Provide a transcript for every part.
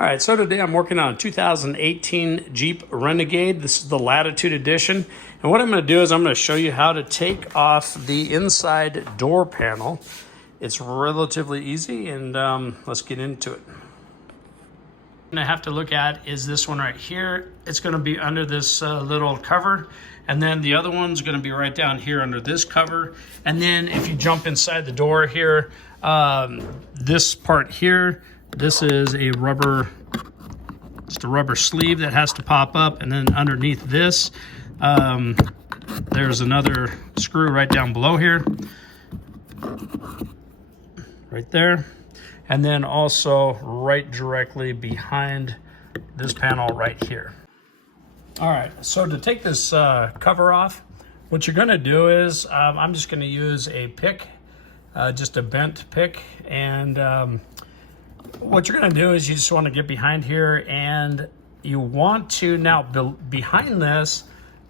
All right, so today I'm working on a 2018 Jeep Renegade. This is the Latitude Edition. And what I'm going to do is I'm going to show you how to take off the inside door panel. It's relatively easy, and let's get into it. What I have to look at is this one right here. It's going to be under this little cover. And then the other one's going to be right down here under this cover. And then if you jump inside the door here, this part here, this is a rubber, just a rubber sleeve that has to pop up. And then underneath this, there's another screw right down below here, right there. And then also right directly behind this panel right here. All right, so to take this cover off, what you're gonna do is, I'm just gonna use a pick, just a bent pick. And what you're gonna do is you just wanna get behind here, and you want to, now behind this,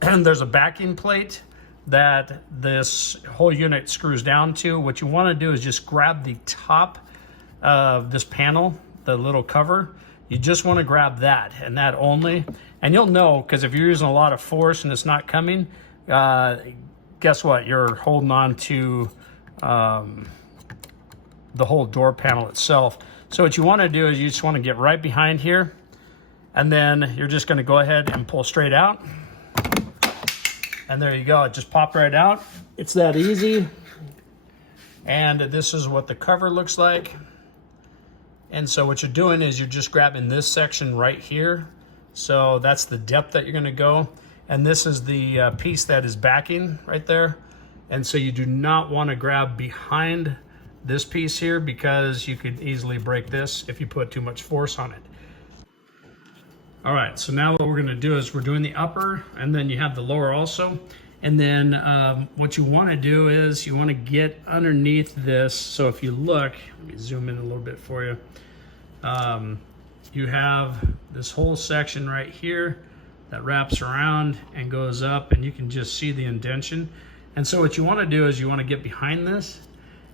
and there's a backing plate that this whole unit screws down to. What you wanna do is just grab the top of this panel, the little cover. You just wanna grab that and that only. And you'll know, because if you're using a lot of force and it's not coming, guess what? You're holding on to the whole door panel itself. So what you want to do is you just want to get right behind here, and then you're just going to go ahead and pull straight out. And there you go. It just popped right out. It's that easy. And this is what the cover looks like. And so what you're doing is you're just grabbing this section right here. So that's the depth that you're going to go. And this is the piece that is backing right there. And so you do not want to grab behind this piece here, because you could easily break this if you put too much force on it. All right, so now what we're going to do is we're doing the upper, and then you have the lower also. And then what you want to do is you want to get underneath this. So if you look, let me zoom in a little bit for you. You have this whole section right here that wraps around and goes up, and you can just see the indentation. And so what you want to do is you want to get behind this,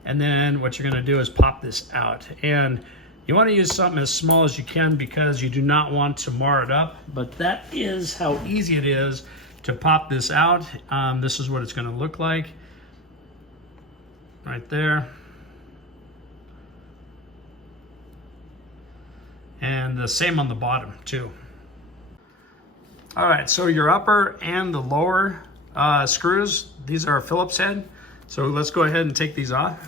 and then what you're going to do is pop this out. And you want to use something as small as you can, because you do not want to mar it up. But that is how easy it is to pop this out. This is what it's going to look like right there. And the same on the bottom too. All right, so your upper and the lower screws, these are a Phillips head. So let's go ahead and take these off.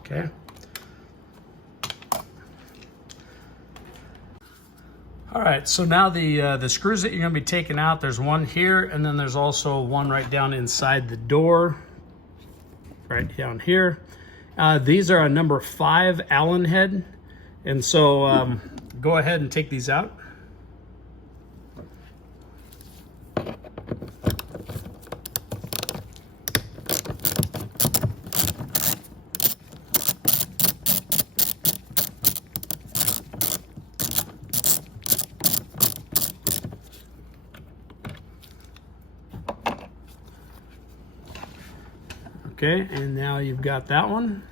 Okay. All right, so now the screws that you're gonna be taking out, there's one here, and then there's also one right down inside the door, right down here. These are a number 5 Allen head. And so go ahead and take these out. Okay, and now you've got that one.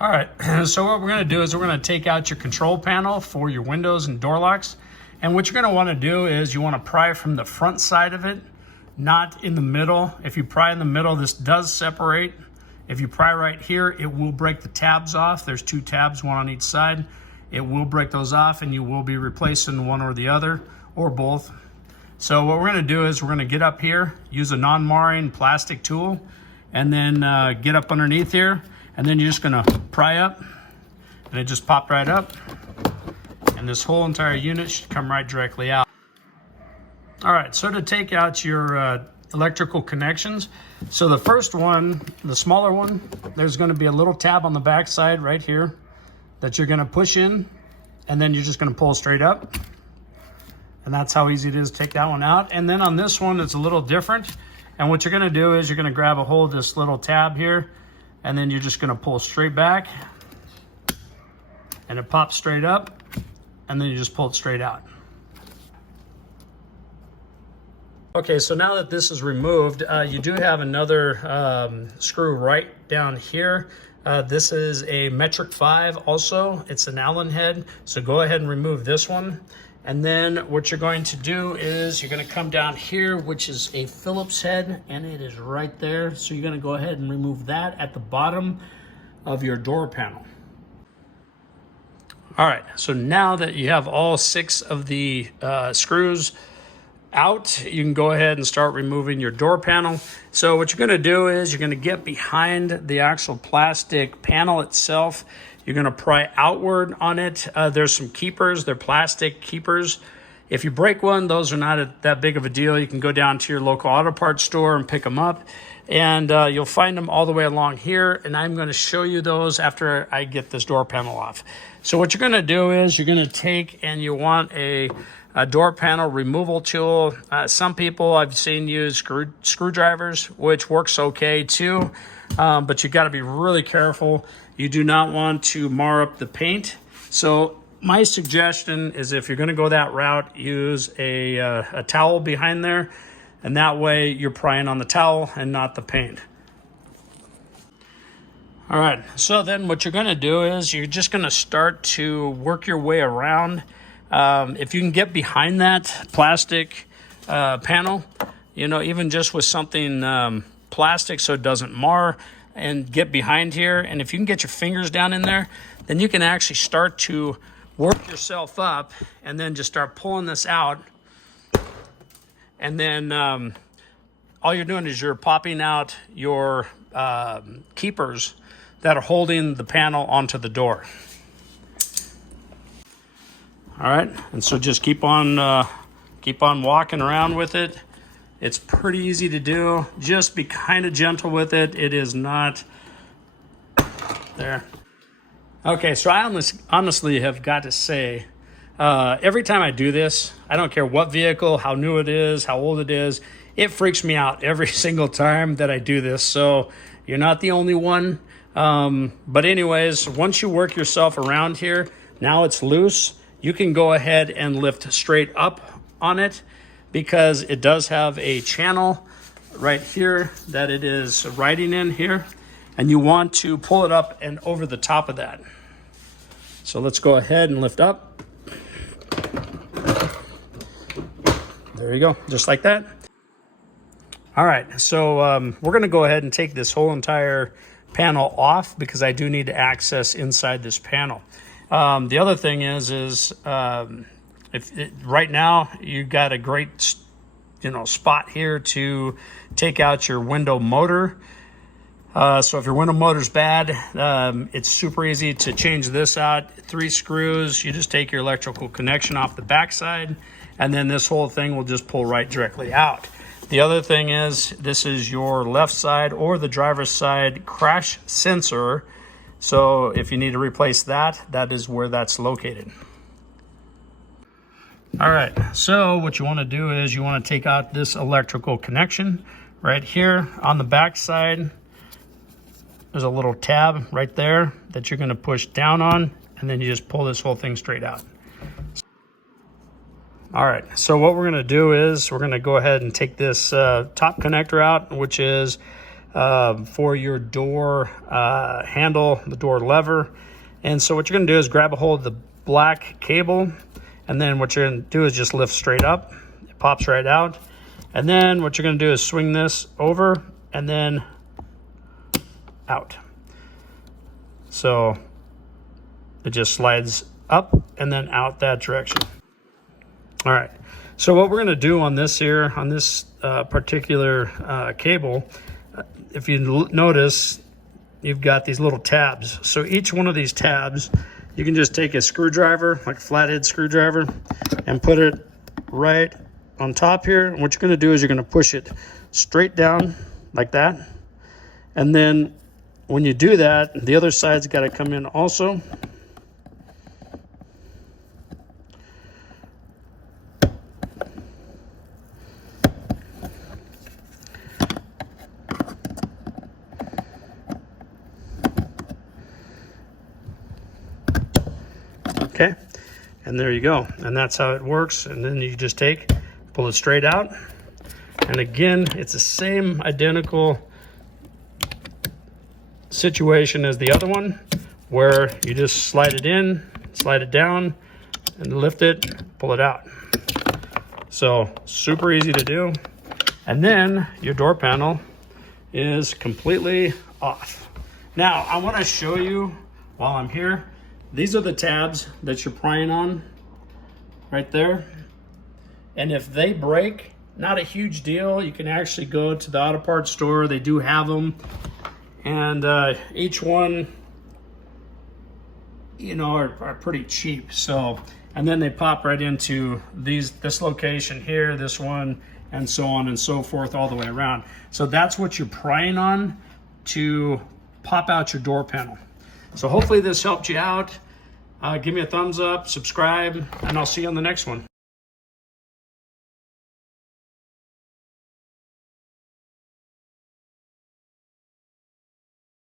All right, so what we're gonna do is we're gonna take out your control panel for your windows and door locks. And what you're gonna wanna do is you wanna pry from the front side of it, not in the middle. If you pry in the middle, this does separate. If you pry right here, it will break the tabs off. There's 2 tabs, one on each side. It will break those off, and you will be replacing one or the other, or both. So what we're gonna do is we're gonna get up here, use a non-marring plastic tool, and then get up underneath here, and then you're just gonna pry up, and it just popped right up. And this whole entire unit should come right directly out. All right, so to take out your electrical connections, so the first one, the smaller one, there's gonna be a little tab on the back side right here that you're gonna push in, and then you're just gonna pull straight up. And that's how easy it is to take that one out. And then on this one, it's a little different. And what you're gonna do is you're gonna grab a hold of this little tab here, and then you're just gonna pull straight back, and it pops straight up, and then you just pull it straight out. Okay, so now that this is removed, you do have another screw right down here. This is a metric 5 also. It's an Allen head, so go ahead and remove this one. And then what you're going to do is you're going to come down here, which is a Phillips head, and it is right there. So you're going to go ahead and remove that at the bottom of your door panel. All right, so now that you have all 6 of the screws out, you can go ahead and start removing your door panel. So what you're going to do is you're going to get behind the actual plastic panel itself. You're going to pry outward on it. There's some keepers. They're plastic keepers. If you break one, those are not that big of a deal. You can go down to your local auto parts store and pick them up, and you'll find them all the way along here, and I'm going to show you those after I get this door panel off. So what you're going to do is you're going to take, and you want a door panel removal tool. Some people I've seen use screwdrivers, which works okay too, but you got to be really careful. You do not want to mar up the paint. So my suggestion is, if you're going to go that route, use a towel behind there, and that way you're prying on the towel and not the paint. All right, so then what you're going to do is you're just going to start to work your way around. If you can get behind that plastic panel, you know, even just with something plastic so it doesn't mar, and get behind here, and if you can get your fingers down in there, then you can actually start to work yourself up, and then just start pulling this out. And then all you're doing is you're popping out your keepers that are holding the panel onto the door. All right, and so just keep on walking around with it. It's pretty easy to do. Just be kind of gentle with it. It is not there. Okay, so I honestly have got to say, every time I do this, I don't care what vehicle, how new it is, how old it is, it freaks me out every single time that I do this. So you're not the only one. But anyways, once you work yourself around here, now it's loose. You can go ahead and lift straight up on it, because it does have a channel right here that it is riding in here, and you want to pull it up and over the top of that. So let's go ahead and lift up. There you go, just like that. All right, so we're going to go ahead and take this whole entire panel off, because I do need to access inside this panel. The other thing is right now you got a great, spot here to take out your window motor. So if your window motor's bad, it's super easy to change this out. 3 screws. You just take your electrical connection off the backside, and then this whole thing will just pull right directly out. The other thing is, this is your left side or the driver's side crash sensor. So if you need to replace that, that is where that's located. All right, so what you want to do is you want to take out this electrical connection right here on the back side. There's a little tab right there that you're going to push down on, and then you just pull this whole thing straight out. All right, so what we're going to do is we're going to go ahead and take this top connector out, which is for your door handle, the door lever. And so what you're going to do is grab a hold of the black cable, and then what you're going to do is just lift straight up. It pops right out. And then what you're going to do is swing this over and then out. So it just slides up and then out that direction. All right, so what we're going to do on this here, on this particular cable, if you notice, you've got these little tabs. So each one of these tabs, you can just take a screwdriver, like a flathead screwdriver, and put it right on top here. And what you're going to do is you're going to push it straight down like that. And then when you do that, the other side's got to come in also. Okay, and there you go. And that's how it works. And then you just pull it straight out. And again, it's the same identical situation as the other one, where you just slide it in, slide it down, and lift it, pull it out. So super easy to do. And then your door panel is completely off. Now I want to show you while I'm here, these are the tabs that you're prying on right there. And if they break, not a huge deal. You can actually go to the auto parts store. They do have them. And each one, you know, are pretty cheap. So, and then they pop right into this location here, this one, and so on and so forth all the way around. So that's what you're prying on to pop out your door panel. So hopefully this helped you out. Give me a thumbs up, subscribe, and I'll see you on the next one.